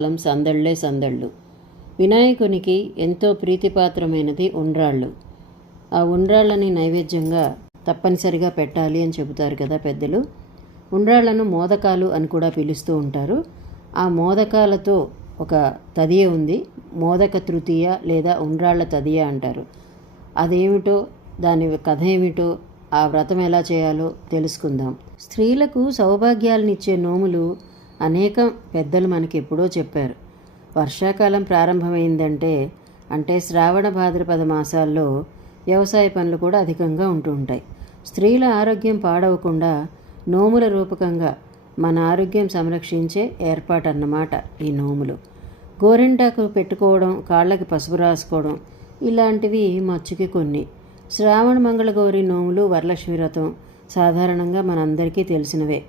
సందళ్ళే సందళ్ళు. వినాయకునికి ఎంతో ప్రీతిపాత్రమైనది ఉండ్రాళ్ళు. ఆ ఉండ్రాళ్ళని నైవేద్యంగా తప్పనిసరిగా పెట్టాలి అని చెబుతారు కదా పెద్దలు. ఉండ్రాళ్లను మోదకాలు అని కూడా పిలుస్తూ ఉంటారు. ఆ మోదకాలతో ఒక తదియ ఉంది. మోదక తృతీయ లేదా ఉండ్రాళ్ళ తదియ అంటారు. అదేమిటో, దాని కథ ఏమిటో, ఆ వ్రతం ఎలా చేయాలో తెలుసుకుందాం. స్త్రీలకు సౌభాగ్యాలనిచ్చే నోములు అనేకం పెద్దలు మనకి ఎప్పుడో చెప్పారు. వర్షాకాలం ప్రారంభమైందంటే శ్రావణ భాద్రపద మాసాల్లో వ్యవసాయ పనులు కూడా అధికంగా ఉంటూ ఉంటాయి. స్త్రీల ఆరోగ్యం పాడవకుండా నోముల రూపకంగా మన ఆరోగ్యం సంరక్షించే ఏర్పాటన్నమాట ఈ నోములు. గోరింటాకు పెట్టుకోవడం, కాళ్ళకి పసుపు రాసుకోవడం ఇలాంటివి మచ్చుకి కొన్ని. శ్రావణ మంగళగౌరి నోములు, వరలక్ష్మి వ్రతం సాధారణంగా మనందరికీ తెలిసినవే.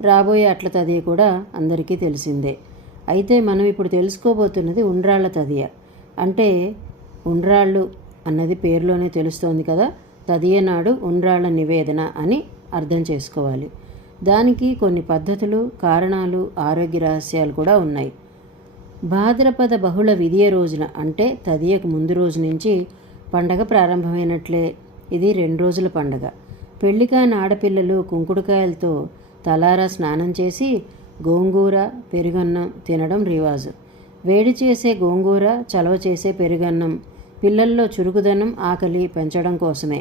రాబోయే అట్ల తదియ కూడా అందరికీ తెలిసిందే. అయితే మనం ఇప్పుడు తెలుసుకోబోతున్నది ఉండ్రాళ్ళ తదియ. అంటే ఉండ్రాళ్ళు అన్నది పేరులోనే తెలుస్తోంది కదా. తదియ నాడు ఉండ్రాళ్ళ నివేదన అని అర్థం చేసుకోవాలి. దానికి కొన్ని పద్ధతులు, కారణాలు, ఆరోగ్య రహస్యాలు కూడా ఉన్నాయి. భాద్రపద బహుళ విధియ రోజున అంటే తదియకు ముందు రోజు నుంచి పండగ ప్రారంభమైనట్లే. ఇది 2 రోజుల పండగ. పెళ్లికాని ఆడపిల్లలు కుంకుడుకాయలతో తలారా స్నానం చేసి గోంగూర, పెరుగన్నం తినడం రివాజు. వేడి చేసే గోంగూర, చలవ చేసే పెరుగన్నం పిల్లల్లో చురుకుదనం, ఆకలి పెంచడం కోసమే.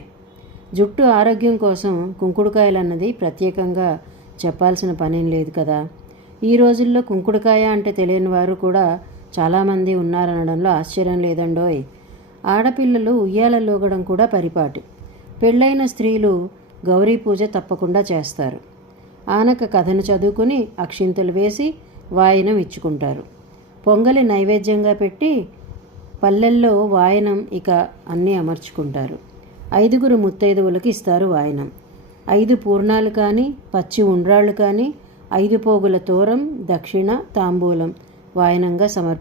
జుట్టు ఆరోగ్యం కోసం కుంకుడుకాయలన్నది ప్రత్యేకంగా చెప్పాల్సిన పనేం లేదు కదా. ఈ రోజుల్లో కుంకుడుకాయ అంటే తెలియని వారు కూడా చాలామంది ఉన్నారనడంలో ఆశ్చర్యం లేదండోయ్. ఆడపిల్లలు ఉయ్యాలలోగడం కూడా పరిపాటి. పెళ్ళైన స్త్రీలు గౌరీ పూజ తప్పకుండా చేస్తారు. ఆనక కథను చదువుకుని అక్షింతలు వేసి వాయనం ఇచ్చుకుంటారు. పొంగలి నైవేద్యంగా పెట్టి పల్లెల్లో వాయనం ఇక అన్నీ అమర్చుకుంటారు. 5 ముత్తైదువులకు ఇస్తారు వాయనం. 5 పూర్ణాలు కానీ, పచ్చి ఉండ్రాళ్ళు కానీ, 5 పోగుల తోరం, దక్షిణ, తాంబూలం వాయనంగా